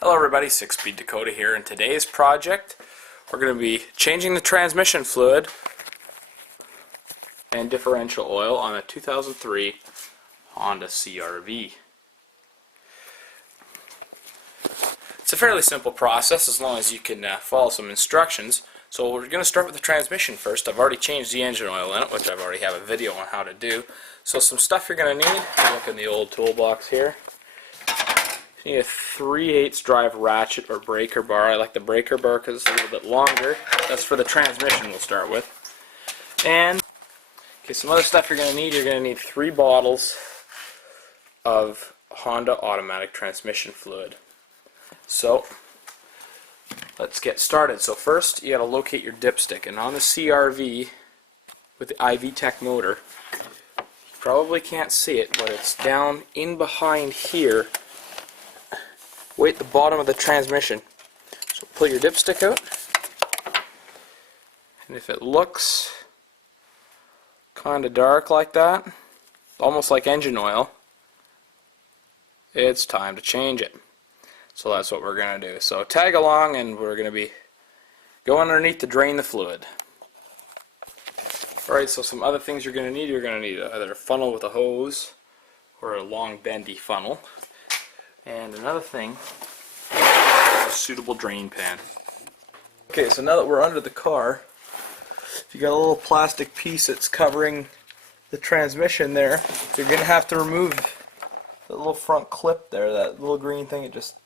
Hello everybody, 6-Speed Dakota here. In today's project we're going to be changing the transmission fluid and differential oil on a 2003 Honda CRV. It's a fairly simple process as long as you can follow some instructions. So we're going to start with the transmission first. I've already changed the engine oil in it, which I've already have a video on how to do. So some stuff you're going to need, look in the old toolbox here. You need a 3/8 drive ratchet or breaker bar. I like the breaker bar because it's a little bit longer. That's for the transmission we'll start with. And okay, some other stuff you're going to need 3 bottles of Honda automatic transmission fluid. So let's get started. So first you got to locate your dipstick, and on the CRV with the IV Tech motor, you probably can't see it, but it's down in behind here, way at the bottom of the transmission. So pull your dipstick out, and if it looks kind of dark like that, almost like engine oil, it's time to change it. So that's what we're going to do. So tag along, and we're going to be going underneath to drain the fluid. Alright, so some other things you're going to need either a funnel with a hose or a long bendy funnel. And another thing, a suitable drain pan. Okay, so now that we're under the car, if you got a little plastic piece that's covering the transmission there, you're going to have to remove the little front clip there, that little green thing. It just,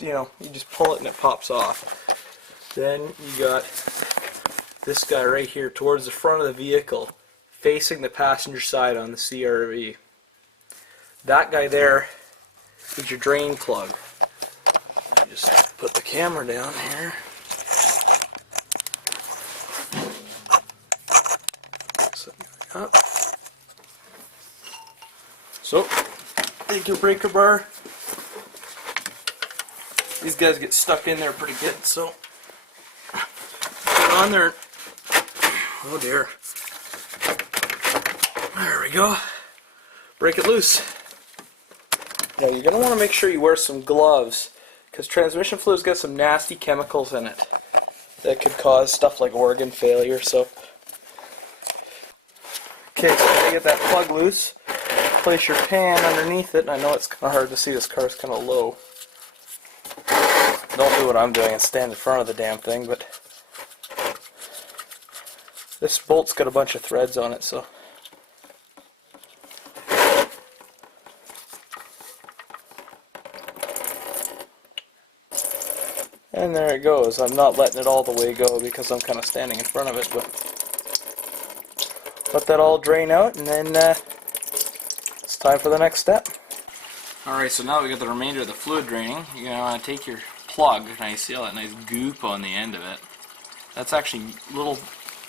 you just pull it and it pops off. Then you got this guy right here towards the front of the vehicle, facing the passenger side on the CRV. That guy there is your drain plug. Just put the camera down here. Set it up. So, take your breaker bar. These guys get stuck in there pretty good, so put it on there. Oh dear. There we go. Break it loose. Now you're going to want to make sure you wear some gloves, because transmission fluid's got some nasty chemicals in it that could cause stuff like organ failure. So, okay, so you get that plug loose, place your pan underneath it. I know it's kind of hard to see, this car is kind of low. Don't do what I'm doing and stand in front of the damn thing, but this bolt's got a bunch of threads on it, so and there it goes. I'm not letting it all the way go because I'm kind of standing in front of it, but let that all drain out, and then it's time for the next step. Alright, so now that we got the remainder of the fluid draining, you're going to want to take your plug. Now you see all that nice goop on the end of it. That's actually little,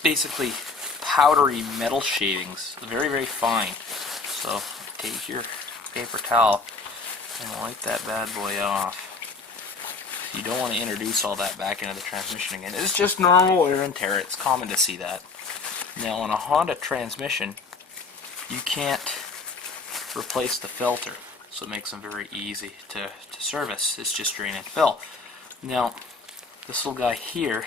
basically powdery metal shavings, very, very fine. So take your paper towel and wipe that bad boy off. You don't want to introduce all that back into the transmission again. It's just normal wear and tear. It's common to see that. Now on a Honda transmission, you can't replace the filter, so it makes them very easy to service. It's just drain and fill. Now this little guy here,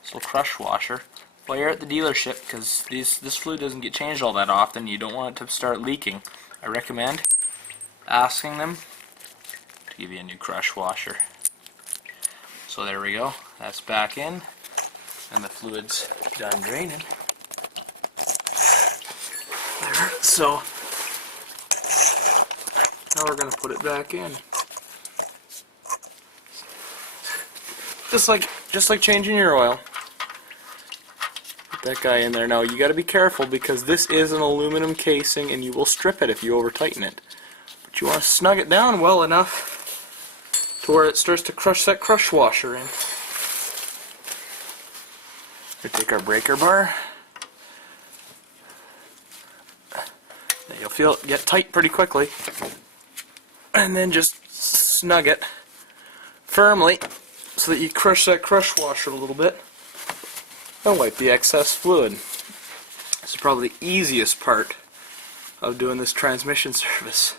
this little crush washer, while you're at the dealership, because this fluid doesn't get changed all that often, you don't want it to start leaking, I recommend asking them to give you a new crush washer. So there we go, that's back in, and the fluid's done draining. There, so now we're going to put it back in. Just like changing your oil. Put that guy in there. Now you got to be careful, because this is an aluminum casing and you will strip it if you over tighten it. But you want to snug it down well enough to where it starts to crush that crush washer in. We take our breaker bar. Now you'll feel it get tight pretty quickly. And then just snug it firmly so that you crush that crush washer a little bit and wipe the excess fluid. This is probably the easiest part of doing this transmission service.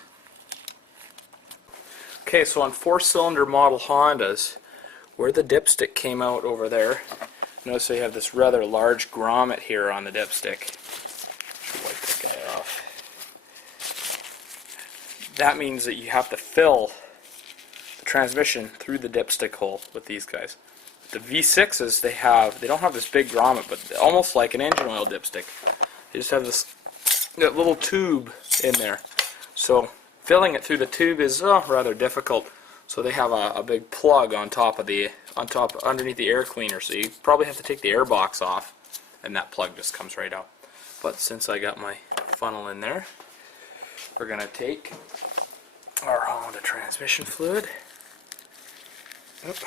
Okay, so on 4-cylinder model Hondas, where the dipstick came out over there, notice they have this rather large grommet here on the dipstick. Should wipe this guy off. That means that you have to fill the transmission through the dipstick hole with these guys. The V6s, they don't have this big grommet, but almost like an engine oil dipstick. They just have that little tube in there. So filling it through the tube is rather difficult. So they have a big plug on top of underneath the air cleaner. So you probably have to take the air box off, and that plug just comes right out. But since I got my funnel in there, we're gonna take our Honda transmission fluid. Oop.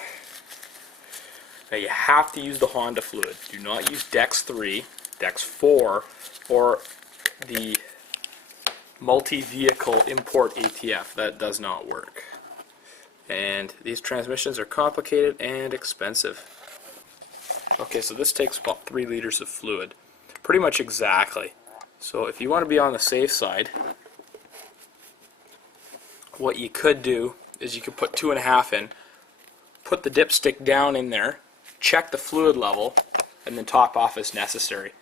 Now you have to use the Honda fluid. Do not use Dex 3, Dex 4, or the multi-vehicle import ATF. That does not work. And these transmissions are complicated and expensive. Okay, so this takes about 3 liters of fluid. Pretty much exactly. So if you want to be on the safe side, what you could do is you could put 2.5 in, put the dipstick down in there, check the fluid level, and then top off as necessary.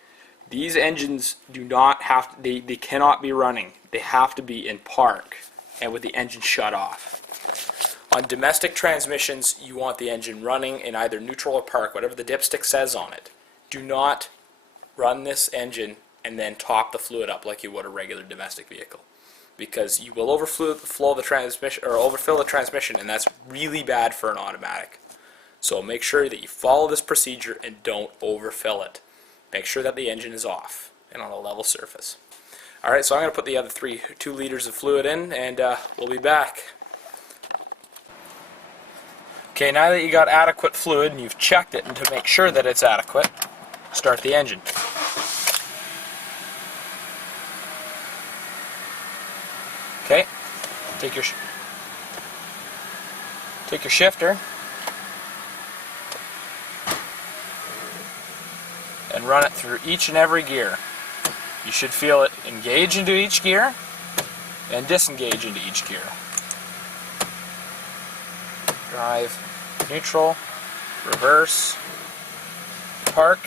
These engines do not have to, they cannot be running. They have to be in park and with the engine shut off. On domestic transmissions, you want the engine running in either neutral or park, whatever the dipstick says on it. Do not run this engine and then top the fluid up like you would a regular domestic vehicle, because you will overflow the transmission or overfill the transmission, and that's really bad for an automatic. So make sure that you follow this procedure and don't overfill it. Make sure that the engine is off and on a level surface. Alright, so I'm going to put the other 2 liters of fluid in, and we'll be back. Okay, now that you got adequate fluid and you've checked it and to make sure that it's adequate, start the engine. Okay, take your shifter and run it through each and every gear. You should feel it engage into each gear and disengage into each gear. Drive, neutral, reverse, park.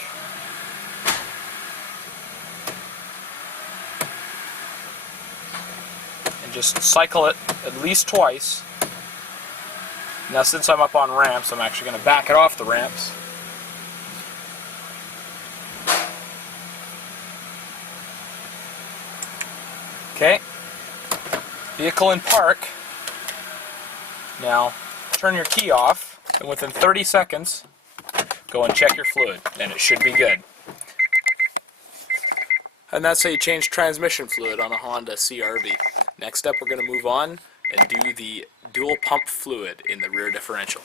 And just cycle it at least twice. Now since I'm up on ramps, I'm actually going to back it off the ramps. Okay, vehicle in park. Now turn your key off, and within 30 seconds, go and check your fluid, and it should be good. And that's how you change transmission fluid on a Honda CRV. Next up, we're going to move on and do the dual pump fluid in the rear differential.